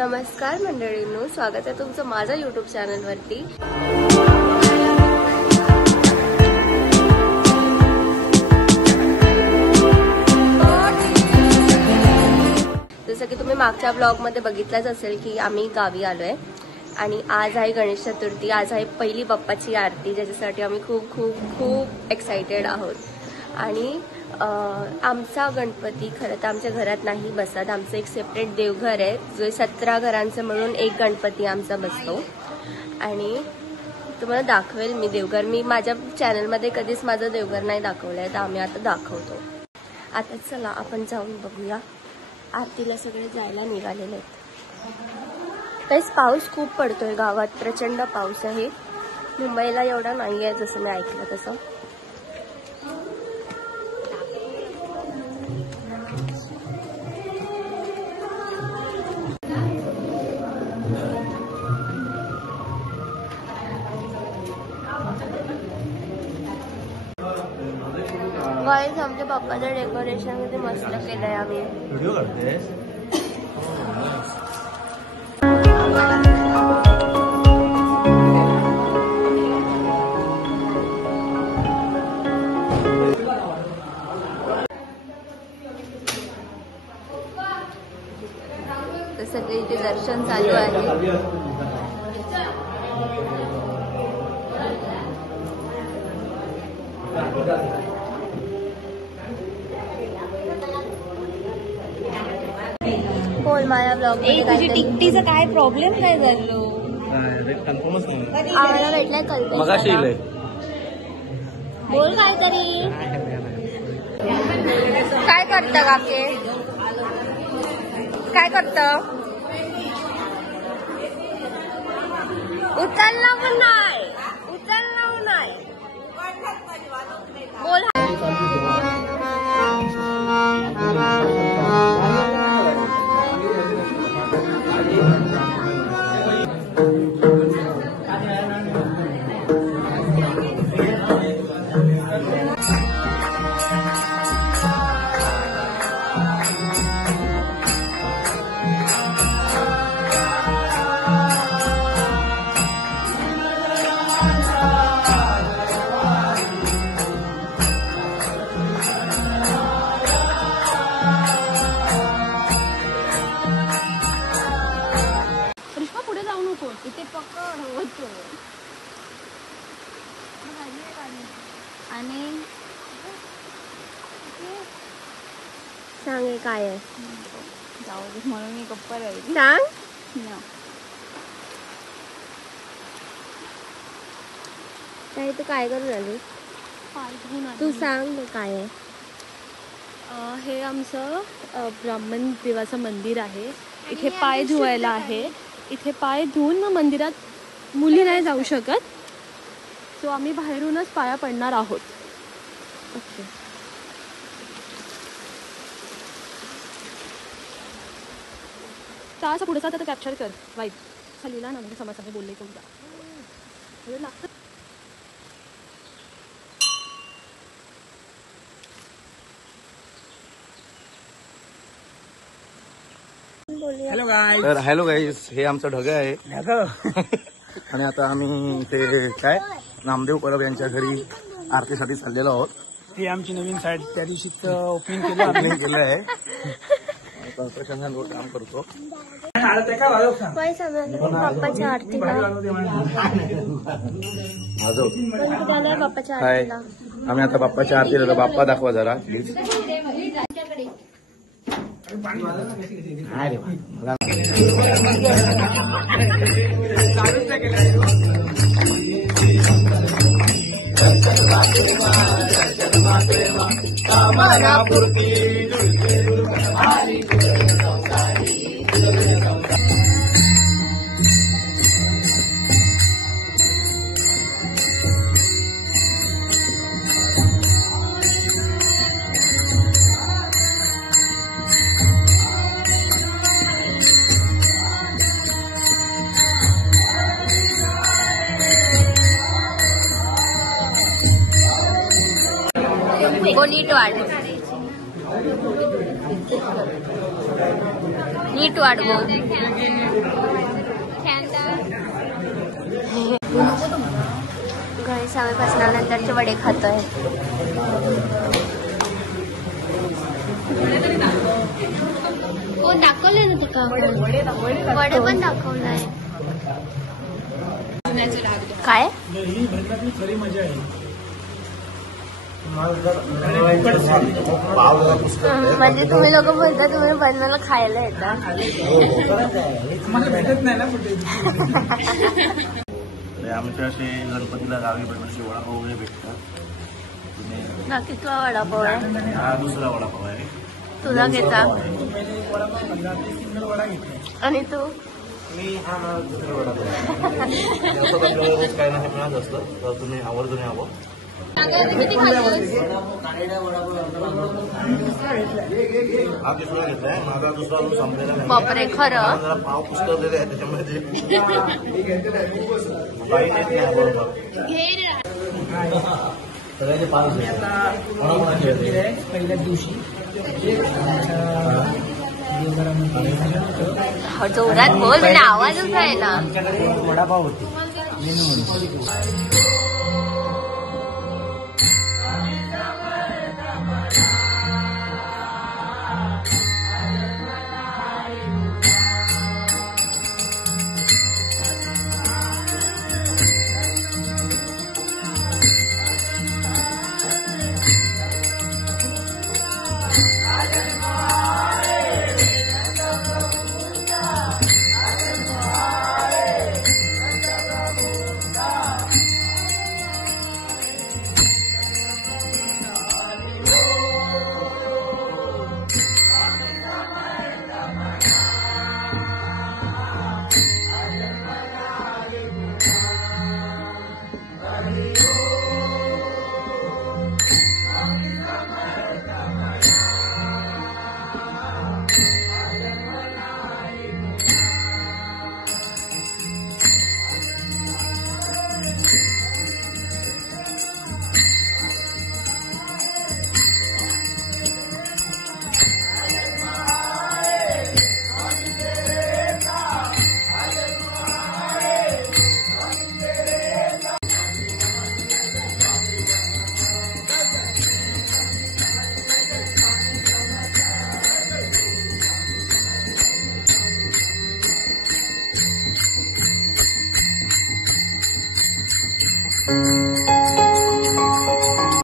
नमस्कार मंडळींनो, स्वागत आहे तुमचं माझ्या यूट्यूब चॅनलवरती। जसं की तुम्ही मागच्या ब्लॉगमध्ये बघितलंच असेल की आम्ही गावी आलोय आणि आज आहे गणेश चतुर्थी। आज आहे पहिली बाप्पाची आरती, ज्याच्यासाठी आम्ही खूप खूप खूप एक्साइटेड आहोत। आणि आमचा गणपती खरं तर आमच्या घरात नाही बसत, आमचं एक सेपरेट देवघर आहे जो 17 घरांचं मिळून एक गणपती आमचा बसतो। आणि तुम्हाला दाखवेल मी देवघर, मी माझ्या चॅनलमध्ये कधीच माझं देवघर नाही दाखवलंय, तर आम्ही आता दाखवतो। आता चला आपण जाऊन बघूया। आरतीला सगळे जायला निघालेले आहेत। काहीच पाऊस खूप पडतोय गावात, प्रचंड पाऊस आहे। मुंबईला एवढा नाही आहे जसं मी ऐकलं तसं। गाईस, आमच्या पप्पाच्या डेकोरेशन मध्ये मस्त केलंय आम्ही। व्हिडिओ करते सगळे इथे दर्शन चालू आहे। बोल माझ्या ब्लॉग मध्ये टिकटीचा काय प्रॉब्लेम काय झालो? आम्हाला भेटलाय कल्पना। बोल काहीतरी, काय करतं काके? काय करतं? उचलला पण नाही, उचलला पण नाही। बोल आणि सांगे काय आहे? जाऊ दे म्हणून मी गप्पा राहील। सांग काय तू काय करून आली? तू सांग काय आहे? हे आमचं ब्राह्मण देवाचं मंदिर आहे। इथे पाय धुवायला आहे। इथे पाय धुवून मग मंदिरात मुली नाही जाऊ शकत, सो आम्ही बाहेरूनच पाया पडणार आहोत। ओके, असा पुढचा तर कॅप्चर कर वाईब खालीला ना, म्हणजे समजसाने बोलले कोणता लागतं। हॅलो गाईस, हे आमचं ढगं आहे आणि आता आम्ही ते काय नामदेव परब यांच्या घरी आरतीसाठी चाललेलो आहोत। ती आमची नवीन साईड त्या दिवशी ओपनिंग केलं आहे। कन्स्ट्रक्शन रोड काम करतो। बाप्पाच्या आरतीला हाय, आम्ही आता बाप्पाच्या आरतीला। बाप्पा दाखवा जरा प्लीज। नीट वाढ, नीट वाढवू. गणेश आम्ही बसल्यानंतरचे वडे खातोय. दाखवलंय ना तुका वडे पण दाखवलंय. काय ही भेटण्यातली खरी मजा आहे. म्हणजे तुम्ही लोक बोलता तुम्ही बनवायला खायला येता. मला भेटत नाही ना कुठे. आमच्या असे गणपतीला गावी बनवायचे वडापाव वगैरे भेटतात. नक्की तुला वडापाव आहे. हा दुसरा वडापाव आहे. तुला घेता सिंगल वडा घेतला. आणि तू मी हा दुसरा वडापाव रोज काय नाही मिळत असतं तर तुम्ही आवर्जून यावं. हा दुसरा घेतलाय. माझा दुसरा संपलेला नाही. बापरे खरं. जरा पाव पुस्तकलेले आहे त्याच्यामध्ये बाई देत नाही बरोबर. सगळ्याचे पाच पहिल्याच दिवशी जोरात बोल म्हणजे आवाजच आहे ना. आमच्याकडे वडापाव होते.